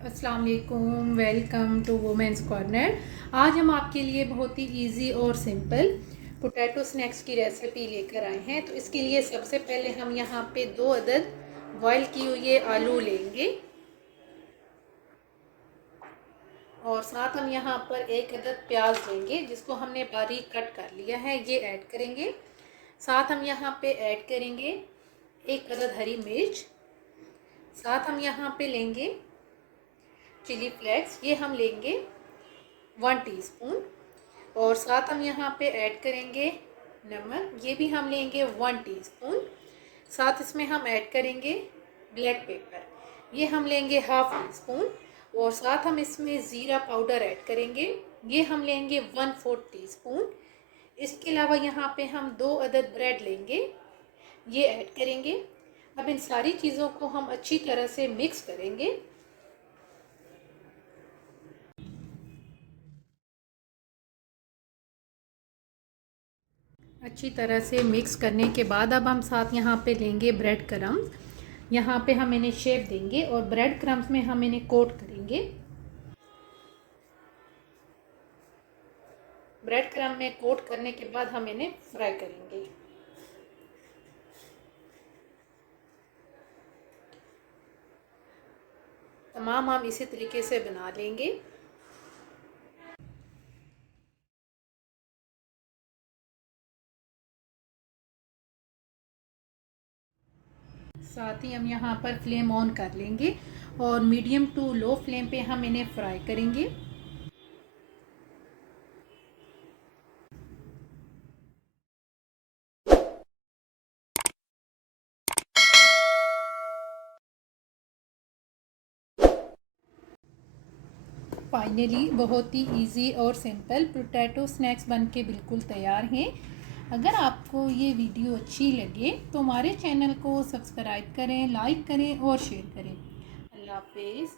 अस्सलाम वालेकुम, welcome to women's corner. आज हम आपके लिए बहुत ही इजी और सिंपल पोटैटो स्नैक्स की रेसिपी लेकर आए हैं। तो इसके लिए सबसे पहले हम यहाँ पे 2 अदद बॉयल किए हुए आलू लेंगे और साथ हम यहाँ पर 1 अदद प्याज लेंगे जिसको हमने बारीक कट कर लिया है, ये ऐड करेंगे। साथ हम यहाँ पे ऐड करेंगे 1 अदद हरी मिर्च। साथ हम यहाँ पे लेंगे चिली फ्लेक्स, ये हम लेंगे 1 टीस्पून। और साथ हम यहाँ पे ऐड करेंगे नमक, ये भी हम लेंगे 1 टीस्पून। साथ इसमें हम ऐड करेंगे ब्लैक पेपर, ये हम लेंगे हाफ टी स्पून। और साथ हम इसमें ज़ीरा पाउडर ऐड करेंगे, ये हम लेंगे 1/4 टीस्पून। इसके अलावा यहाँ पे हम 2 अदद ब्रेड लेंगे, ये ऐड करेंगे। अब इन सारी चीज़ों को हम अच्छी तरह से मिक्स करेंगे। अच्छी तरह से मिक्स करने के बाद अब हम साथ यहाँ पे लेंगे ब्रेड क्रम्स, यहाँ पे हम इन्हें शेप देंगे और ब्रेड क्रम्स में हम इन्हें कोट करेंगे। ब्रेड क्रम्ब में कोट करने के बाद हम इन्हें फ्राई करेंगे। तमाम हम इसी तरीके से बना लेंगे। साथ ही हम यहाँ पर फ्लेम ऑन कर लेंगे और मीडियम टू लो फ्लेम पे हम इन्हें फ्राई करेंगे। फाइनली बहुत ही इजी और सिंपल पोटैटो स्नैक्स बनके बिल्कुल तैयार हैं। अगर आपको ये वीडियो अच्छी लगे तो हमारे चैनल को सब्सक्राइब करें, लाइक करें और शेयर करें। अल्लाह हाफिज़।